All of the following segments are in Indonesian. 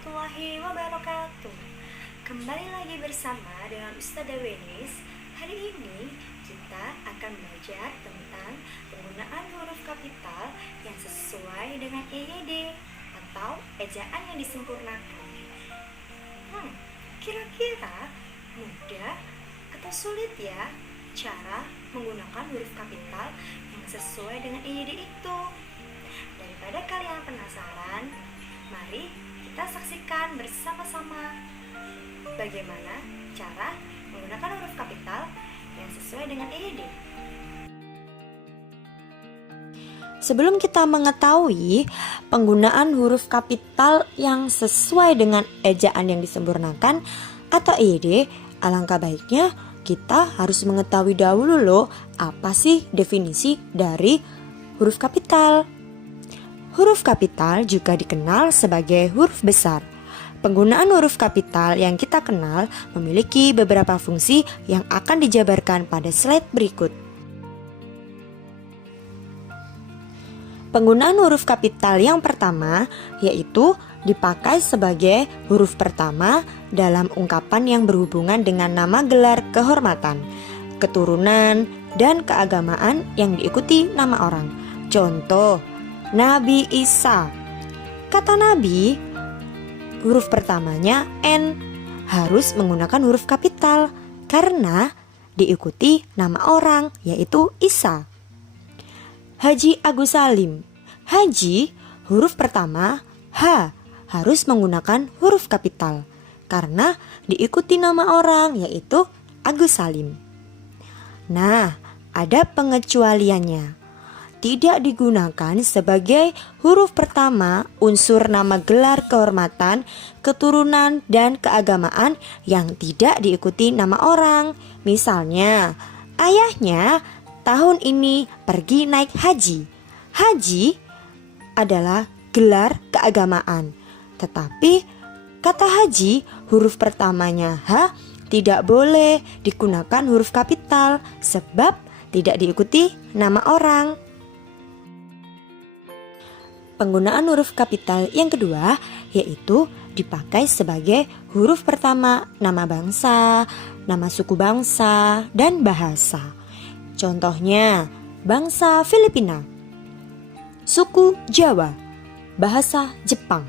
warahmatullahi wabarakatuh. Kembali lagi bersama dengan Ustazah Wenis. Hari ini kita akan belajar tentang penggunaan huruf kapital yang sesuai dengan EYD atau ejaan yang disempurnakan. Kira-kira mudah atau sulit ya cara menggunakan huruf kapital yang sesuai dengan EYD itu? Daripada kalian penasaran, mari kita saksikan bersama-sama bagaimana cara menggunakan huruf kapital yang sesuai dengan EYD. Sebelum kita mengetahui penggunaan huruf kapital yang sesuai dengan ejaan yang disempurnakan atau EYD, alangkah baiknya kita harus mengetahui dahulu loh apa sih definisi dari huruf kapital. Huruf kapital juga dikenal sebagai huruf besar. Penggunaan huruf kapital yang kita kenal memiliki beberapa fungsi yang akan dijabarkan pada slide berikut. Penggunaan huruf kapital yang pertama yaitu dipakai sebagai huruf pertama dalam ungkapan yang berhubungan dengan nama gelar kehormatan, keturunan, dan keagamaan yang diikuti nama orang. Contoh, Nabi Isa. Kata Nabi, huruf pertamanya N, harus menggunakan huruf kapital karena diikuti nama orang yaitu Isa. Haji Agus Salim. Haji, huruf pertama H, harus menggunakan huruf kapital karena diikuti nama orang yaitu Agus Salim. Nah, ada pengecualiannya. Tidak digunakan sebagai huruf pertama unsur nama gelar kehormatan, keturunan, dan keagamaan yang tidak diikuti nama orang. Misalnya, ayahnya tahun ini pergi naik haji. Haji adalah gelar keagamaan. Tetapi kata haji huruf pertamanya H tidak boleh digunakan huruf kapital sebab tidak diikuti nama orang. Penggunaan huruf kapital yang kedua yaitu dipakai sebagai huruf pertama nama bangsa, nama suku bangsa, dan bahasa. Contohnya, bangsa Filipina, suku Jawa, bahasa Jepang.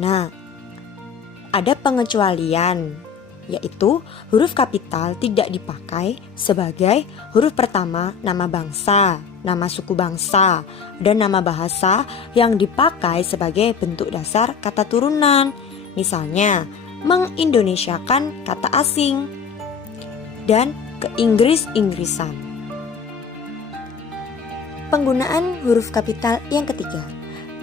Nah, ada pengecualian, yaitu huruf kapital tidak dipakai sebagai huruf pertama nama bangsa, nama suku bangsa, dan nama bahasa yang dipakai sebagai bentuk dasar kata turunan. Misalnya, mengindonesiakan kata asing dan keinggris-inggrisan. Penggunaan huruf kapital yang ketiga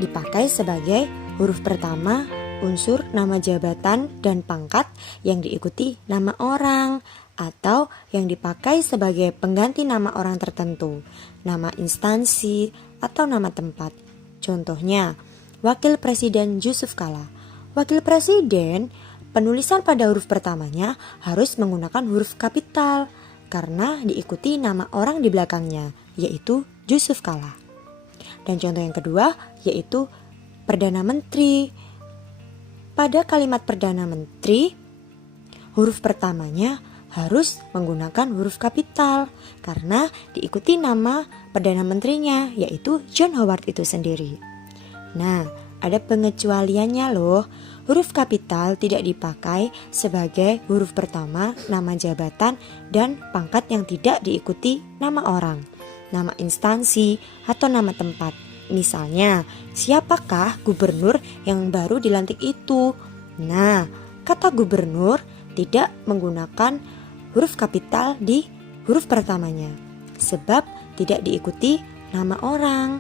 dipakai sebagai huruf pertama unsur nama jabatan dan pangkat yang diikuti nama orang atau yang dipakai sebagai pengganti nama orang tertentu, nama instansi atau nama tempat. Contohnya, Wakil Presiden Yusuf Kala. Wakil Presiden, penulisan pada huruf pertamanya harus menggunakan huruf kapital karena diikuti nama orang di belakangnya, yaitu Yusuf Kala. Dan contoh yang kedua yaitu Perdana Menteri. Pada kalimat Perdana Menteri, huruf pertamanya harus menggunakan huruf kapital karena diikuti nama Perdana Menterinya yaitu John Howard itu sendiri. Nah, ada pengecualiannya loh. Huruf kapital tidak dipakai sebagai huruf pertama nama jabatan dan pangkat yang tidak diikuti nama orang, nama instansi, atau nama tempat. Misalnya, siapakah gubernur yang baru dilantik itu? Nah, kata gubernur tidak menggunakan huruf kapital di huruf pertamanya sebab tidak diikuti nama orang.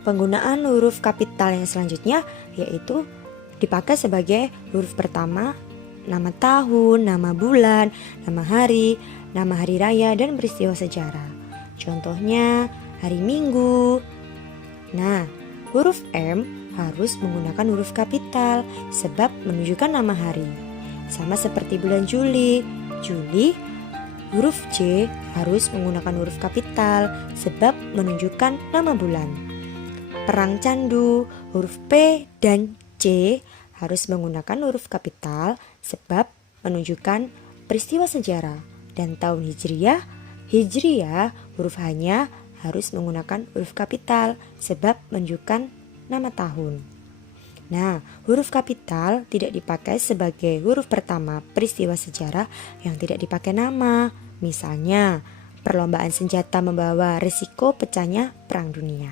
Penggunaan huruf kapital yang selanjutnya yaitu dipakai sebagai huruf pertama nama tahun, nama bulan, nama hari raya, dan peristiwa sejarah. Contohnya, hari Minggu. Nah, huruf M harus menggunakan huruf kapital sebab menunjukkan nama hari. Sama seperti bulan Juli. Juli, huruf J harus menggunakan huruf kapital sebab menunjukkan nama bulan. perang candu, huruf P dan C harus menggunakan huruf kapital sebab menunjukkan peristiwa sejarah. Dan tahun Hijriyah huruf H-nya harus menggunakan huruf kapital sebab menunjukkan nama tahun. Nah, huruf kapital tidak dipakai sebagai huruf pertama peristiwa sejarah yang tidak dipakai nama. Misalnya, perlombaan senjata membawa risiko pecahnya perang dunia.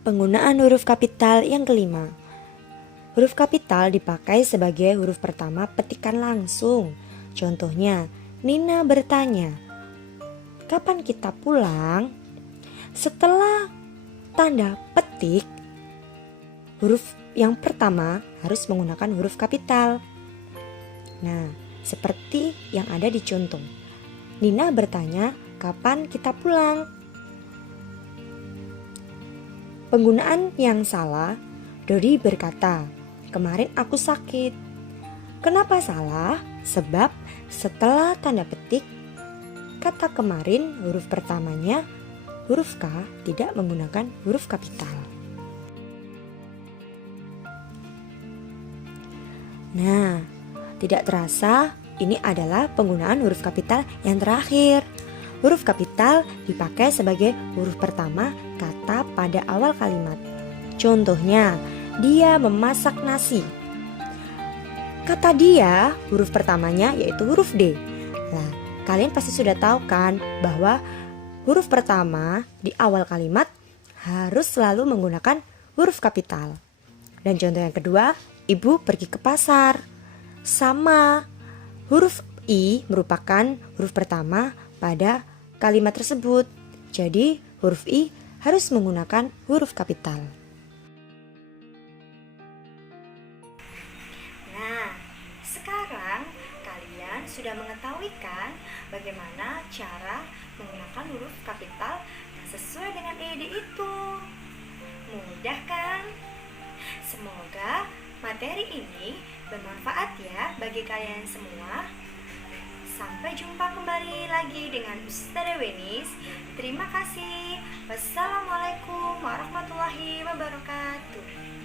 Penggunaan huruf kapital yang kelima. Huruf kapital dipakai sebagai huruf pertama petikan langsung. Contohnya, Nina bertanya, "Kapan kita pulang?" Setelah tanda petik, huruf yang pertama harus menggunakan huruf kapital. Nah, seperti yang ada di contoh. Nina bertanya, "Kapan kita pulang?" Penggunaan yang salah, Dodi berkata, "Kemarin aku sakit." Kenapa salah? Sebab setelah tanda petik, kata kemarin huruf pertamanya, huruf K, tidak menggunakan huruf kapital. Nah, tidak terasa ini adalah penggunaan huruf kapital yang terakhir. Huruf kapital dipakai sebagai huruf pertama kata pada awal kalimat. Contohnya, dia memasak nasi. Kata dia, huruf pertamanya yaitu huruf D. Nah, kalian pasti sudah tahu kan bahwa huruf pertama di awal kalimat harus selalu menggunakan huruf kapital. Dan contoh yang kedua, ibu pergi ke pasar. Sama, huruf I merupakan huruf pertama pada kalimat tersebut. Jadi, huruf I harus menggunakan huruf kapital. Nah, sekarang kalian sudah mengetahui kan bagaimana cara menggunakan huruf kapital yang sesuai dengan EYD itu. Mudah kan? Semoga materi ini bermanfaat ya bagi kalian semua. Sampai jumpa kembali lagi dengan Ustazah Wenis. Terima kasih. Wassalamualaikum warahmatullahi wabarakatuh.